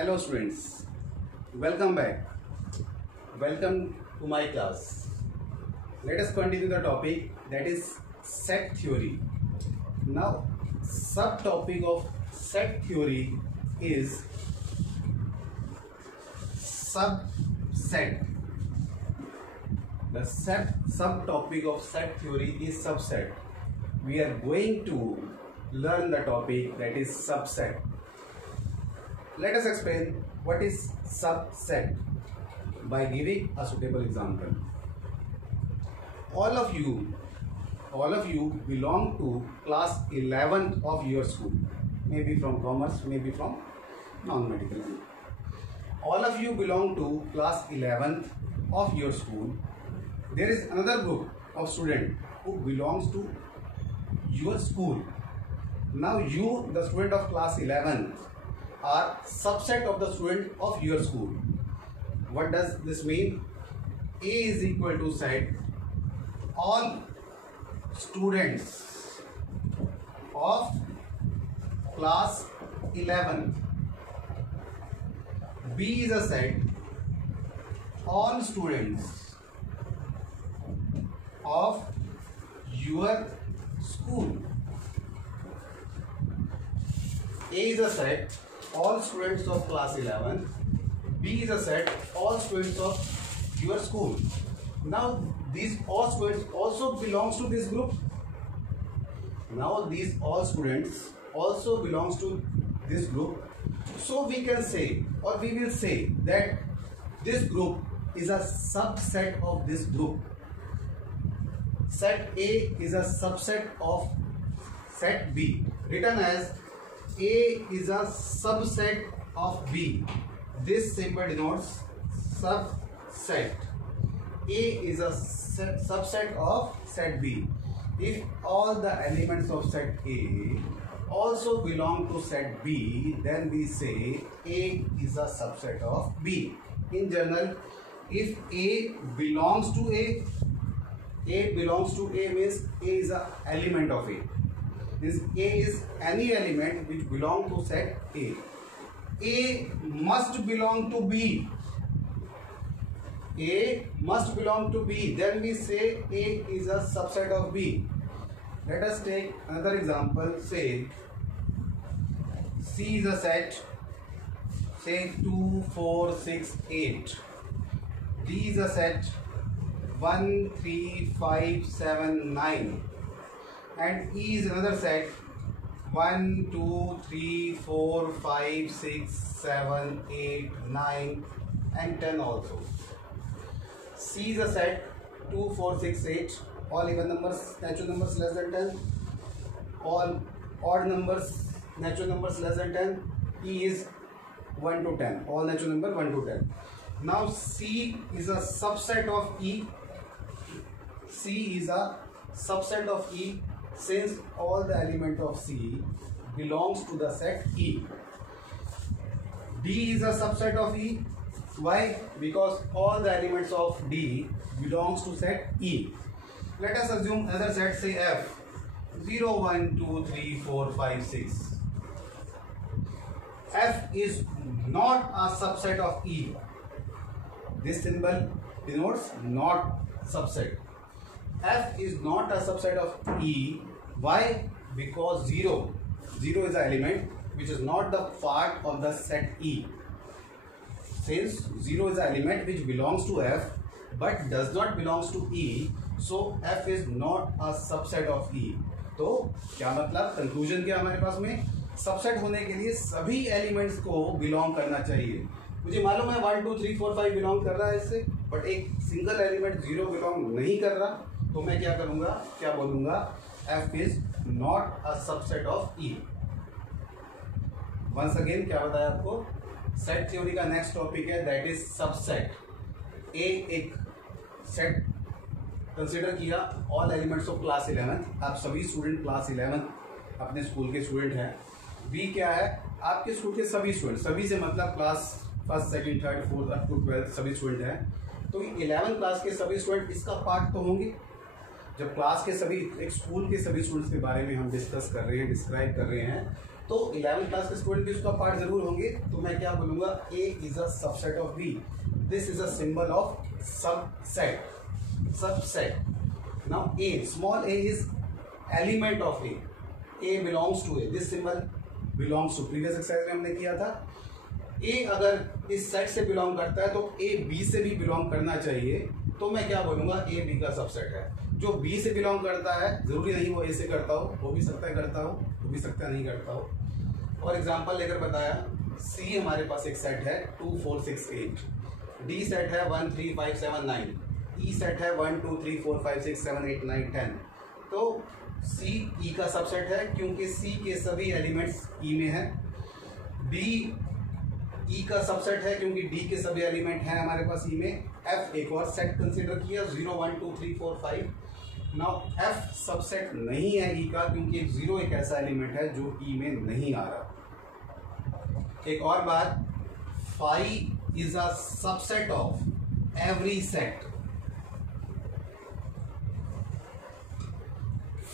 Hello students, welcome back. Welcome to my class. Let us continue the topic, that is set theory. Now subtopic of set theory is subset. The subtopic of set theory is subset. We are going to learn the topic, that is subset. Let us explain what is subset by giving a suitable example. All of you belong to class 11 of your school, maybe from commerce, maybe from non-medical. All of you belong to class 11 of your school. There is another group of students who belongs to your school. Now you, the student of class 11, are subset of the student of your school. What does this mean? A is equal to set all students of class 11. B is a set all students of your school. A is a set all students of class 11. B is a set all students of your school. Now these all students also belongs to this group. Now these all students also belongs to this group. So we can say, or we will say, that this group is a subset of this group. Set A is a subset of set B, written as A is a subset of B. This symbol denotes subset. A is a subset of set B. If all the elements of set A also belong to set B, then we say A is a subset of B. In general, if A belongs to A belongs to A means A is an element of A. This A is any element which belong to set A. A must belong to B. A must belong to B. Then we say A is a subset of B. Let us take another example. Say C is a set. Say 2, 4, 6, 8. D is a set 1, 3, 5, 7, 9. And E is another set 1, 2, 3, 4, 5, 6, 7, 8, 9 and 10 also. C is a set 2, 4, 6, 8. All even numbers, natural numbers less than 10. All odd numbers, natural numbers less than 10. E is 1 to 10. All natural number 1 to 10. Now C is a subset of E. C is a subset of E since all the element of C belongs to the set E. D is a subset of E. Why? Because all the elements of D belongs to set E. Let us assume another set, say F 0, 1, 2, 3, 4, 5, 6. F is not a subset of E. This symbol denotes not subset. F is not a subset of E. Why? Because 0 is an element which is not the part of the set E. Since 0 is an element which belongs to F but does not belongs to E, so F is not a subset of E. तो क्या मतलब, conclusion क्या हमारे पास में, subset होने के लिए सभी एलिमेंट्स को बिलोंग करना चाहिए. मुझे मालूम है 1, 2, 3, 4, 5 बिलोंग कर रहा है इससे, बट एक सिंगल एलिमेंट 0 बिलोंग नहीं कर रहा, तो मैं क्या करूंगा, क्या बोलूंगा, F is not a subset of E. Once again क्या बताया आपको, सेट थ्योरी का नेक्स्ट टॉपिक है, दैट इज सबसेट. ए एक सेट कंसिडर किया, ऑल एलिमेंट्स ऑफ क्लास 11. आप सभी स्टूडेंट क्लास 11 अपने स्कूल के स्टूडेंट हैं. बी क्या है, आपके स्कूल के सभी स्टूडेंट, सभी से मतलब class first, second, third, fourth up to 12 सभी स्टूडेंट हैं. तो 11 क्लास के सभी स्टूडेंट इसका पार्ट तो होंगे. जब क्लास के सभी, एक स्कूल के सभी स्टूडेंट्स के बारे में हम डिस्कस कर रहे हैं, डिस्क्राइब कर रहे हैं, तो 11th क्लास के स्टूडेंट भी उसका पार्ट जरूर होंगे। तो मैं क्या बोलूंगा, A is a subset of B, this is a symbol of subset, subset. Now A, small a is element of A belongs to A, this symbol belongs to, previous exercise में हमने किया था। A अगर इस set से belong करता है तो A B से भी बिलोंग करना चाहिए, तो मैं क्या बोलूंगा, A B का सबसेट है। जो B से बिलोंग करता है, जरूरी नहीं वो A से करता हो, हो भी सकता है करता हो, हो भी सकता है नहीं करता हो। और एग्जांपल लेकर बताया, C हमारे पास एक सेट है 2 4 6 8, D सेट है 1 3 5 7 9, E सेट है 1 2 3 4 5 6 7 8 9 10। तो C E का सबसेट है क्योंकि C के सभी एलिमेंट्स E में है। D E का सबसेट है क्योंकि D के सभी एलिमेंट हैं हमारे पास E में। F एक और सेट कंसीडर किया 0 1 2 3 4 5। नाउ F सबसेट नहीं है E का क्योंकि 0 एक ऐसा एलिमेंट है जो E में नहीं आ रहा। एक और बात, phi is a subset of every set.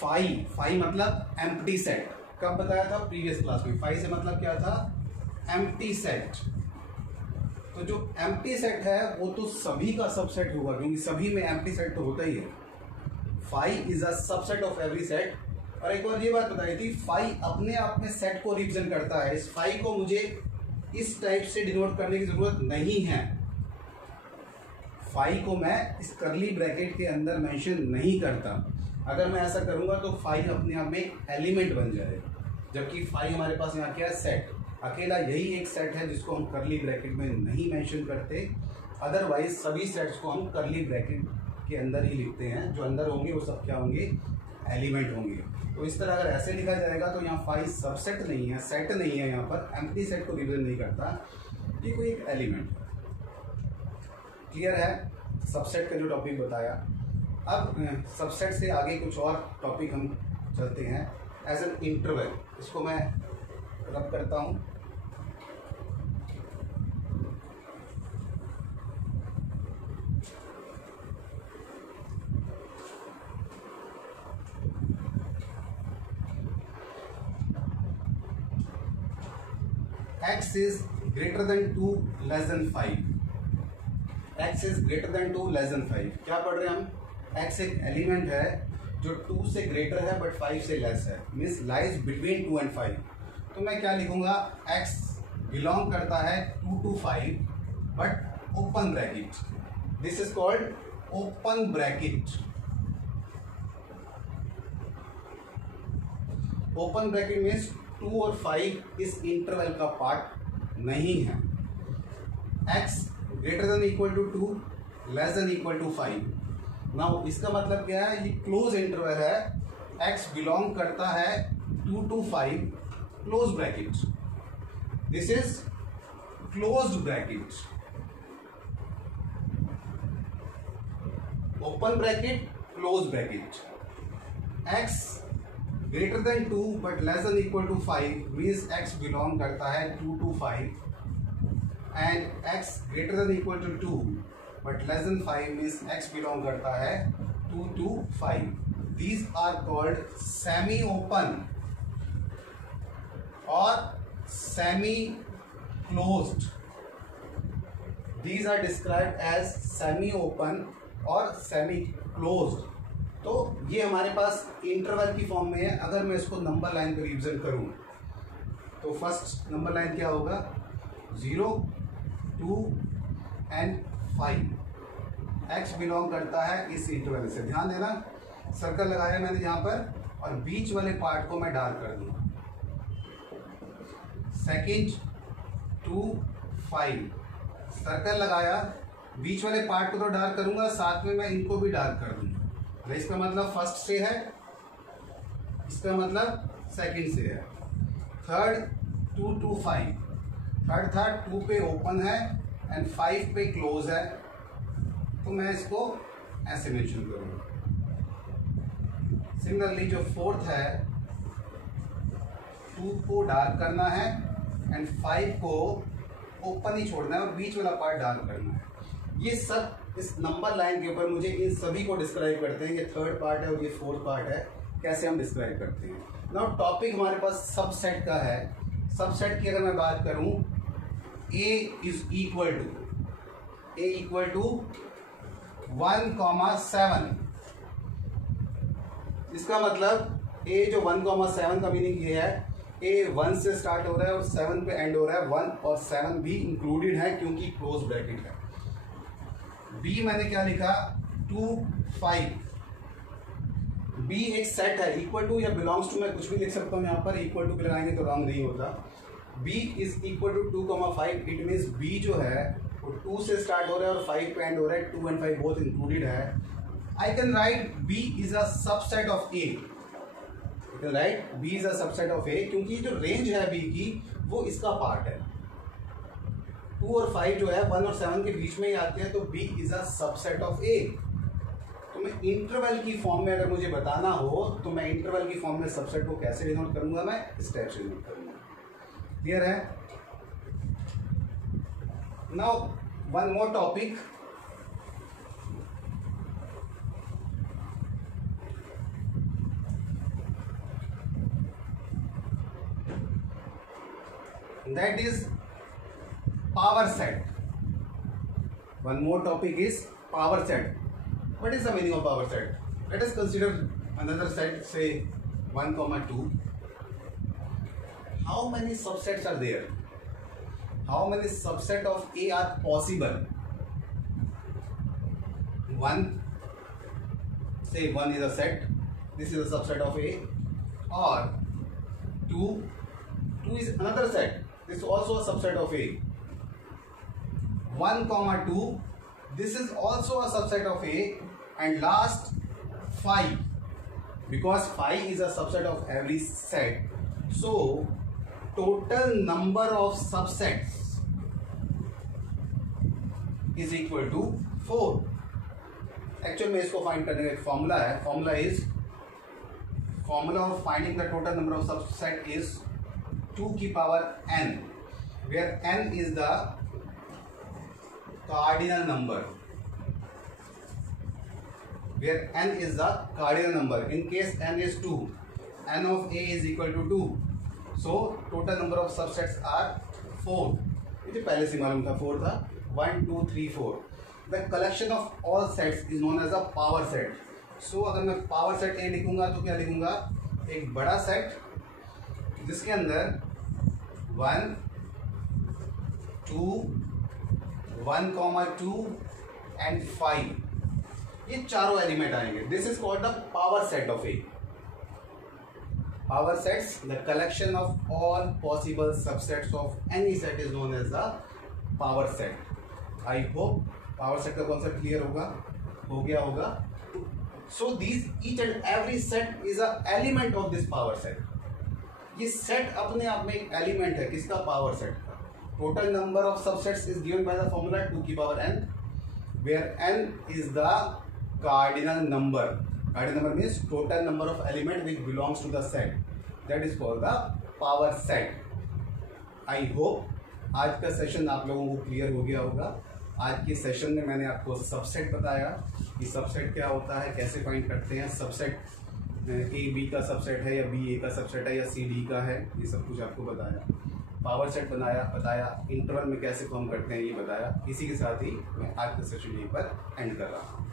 phi मतलब एम्प्टी सेट, कब बताया था, प्रीवियस क्लास में। phi से मतलब क्या था, एम्प्टी सेट। तो जो एम्प्टी सेट है वो तो सभी का सबसेट होगा क्योंकि सभी में एम्प्टी सेट तो होता ही है। phi is a subset of every set. और एक बार ये बात बताई थी, phi अपने आप में सेट को रिप्रेजेंट करता है। इस phi को मुझे इस टाइप से डिनोट करने की जरूरत नहीं है। phi को मैं इस करली ब्रैकेट के अंदर मेंशन नहीं करता। अगर मैं ऐसा करूंगा तो phi अपने आप में एलिमेंट बन जाए, जबकि phi हमारे पास यहाँ क्या है, सेट। अकेला यही एक सेट है जिसको हम करली ब्रैकेट में नहीं मेंशन करते, अदरवाइज सभी सेट्स को हम करली ब्रैकेट के अंदर ही लिखते हैं। जो अंदर होंगे वो सब क्या होंगे, एलिमेंट होंगे। तो इस तरह अगर ऐसे लिखा जाएगा तो यहाँ phi सबसेट नहीं है, सेट नहीं है, यहाँ पर एम्प्टी सेट को रिप्रेजेंट नहीं करता, ये कोई एक एलिमेंट है। क्लियर है सबसेट का जो टॉपिक बताया। अब सबसेट से आगे कुछ और टॉपिक हम चलते हैं। एज एन इंटरवल, इसको मैं रब करता हूँ। x is greater than 2 less than 5, x is greater than 2 less than 5। क्या पढ़ रहे हैं हम, x एक एलिमेंट है जो 2 से ग्रेटर है बट 5 से लेस है, मीन्स लाइज बिटवीन 2 एंड 5। तो मैं क्या लिखूंगा, x बिलोंग करता है 2 to 5 but open bracket, this is called open bracket. Open bracket means 2 और 5 इस इंटरवल का पार्ट नहीं है। x greater than equal to 2 less than equal to 5। Now इसका मतलब क्या है, ये क्लोज इंटरवल है, x बिलोंग करता है 2 to 5 close bracket, this is closed bracket. Open bracket close bracket. x greater than 2 but less than equal to 5 means x belong करता है 2 to 5, and x greater than equal to 2 but less than 5 means x belong करता है 2 to 5। These are called semi open और semi closed. These are described as semi open और semi closed. तो ये हमारे पास interval की फॉर्म में है। अगर मैं इसको नंबर लाइन पर रिप्रेजेंट करूं तो फर्स्ट नंबर लाइन क्या होगा, 0 2 एंड 5। x बिलोंग करता है इस इंटरवल से। ध्यान देना, सर्कल लगाया मैंने यहाँ पर और बीच वाले पार्ट को मैं डार्क कर दूंगा। सेकेंड 2 5 सर्कल लगाया, बीच वाले पार्ट को तो डार्क करूंगा, साथ में मैं इनको भी डार्क कर दूंगा। इसका मतलब फर्स्ट से है, इसका मतलब सेकंड से है। थर्ड 2 to 5, थर्ड था 2 पे ओपन है एंड 5 पे क्लोज है, तो मैं इसको ऐसे मेंशन करूंगा। सिमिलरली जो फोर्थ है 2 को डार्क करना है एंड 5 को ओपन ही छोड़ना है और बीच वाला पार्ट डार्क करना है। ये सब इस नंबर लाइन के ऊपर मुझे इन सभी को डिस्क्राइब करते हैं। ये थर्ड पार्ट है और ये फोर्थ पार्ट है, कैसे हम डिस्क्राइब करते हैं। नाउ टॉपिक हमारे पास सबसेट का है। सबसेट की अगर मैं बात करूं, ए इक्वल टू 1,7। इसका मतलब ए जो 1,7 का मीनिंग ये है, ए 1 से स्टार्ट हो रहा है और 7 पे एंड हो रहा है। 1 और 7 भी इंक्लूडेड है क्योंकि क्लोज ब्रैकेट है। बी मैंने क्या लिखा, 2, 5। बी एक सेट है, इक्वल टू या बिलोंग्स टू मैं कुछ भी लिख सकता हूँ यहाँ पर। इक्वल टू लगाएंगे तो रॉन्ग नहीं होता। b is equal to 2,5। It means b जो है वो 2 से स्टार्ट हो रहा है और 5 पे एंड हो रहा है। 2 and 5 बोथ इंक्लूडेड है। I can write b is a subset of a। You can write b is a subset of a क्योंकि जो रेंज है b की वो इसका पार्ट है। 2 और 5 जो है 1 और 7 के बीच में ही आते हैं, तो b is a subset of a। तो मैं इंटरवल की फॉर्म में अगर मुझे बताना हो तो मैं इंटरवल की फॉर्म में सबसेट को कैसे डिनोट करूंगा, मैं स्टेप से डिनोट करूंगा। क्लियर है? Now one more topic, that is power set. One more topic is power set. What is the meaning of power set? Let us consider another set, say 1,2. How many subsets are there? How many subset of A are possible? 1, say 1 is a set. This is a subset of A. Or 2 is another set. This is also a subset of A. 1,2. This is also a subset of A. And last 5. Because 5 is a subset of every set. So total number of subsets is equal to 4. Actually में इसको find करने का एक formula है. Formula of finding the total number of subset is 2 की power n, where n is the cardinal number. Where n is the cardinal number. In case n is 2, n of A is equal to 2. So total number of subsets are 4. ये पहले से मालूम था, 4 था. 1, 2, 3, 4. The collection of all sets is known as a power set. So अगर मैं power set A लिखूंगा तो क्या लिखूंगा, एक बड़ा सेट जिसके अंदर 1, 2, 1,2 and 5 ये चारों एलिमेंट आएंगे. This is called the power set of A. Power sets, the collection of all possible subsets of any set is known as the power set. I hope power set का concept clear हो गया होगा. So these each and every set is a element of this power set. ये set अपने आप में एक element है किसका, power set का. Total number of subsets is given by the formula 2 की power n, where n is the cardinal number. Cardinal number means total number of element which belongs to the set. That is called the power set. I hope आज का session आप लोगों को clear हो गया होगा. आज के सेशन में मैंने आपको सबसेट बताया कि सबसेट क्या होता है, कैसे फाइंड करते हैं. सबसेट ए बी का सबसेट है या बी ए का सबसेट है या सी डी का है, ये सब कुछ आपको बताया. पावर सेट बताया. इंटरवल में कैसे फॉर्म करते हैं ये बताया. इसी के साथ ही मैं आज का सेशन यहीं पर एंड कर रहा हूँ.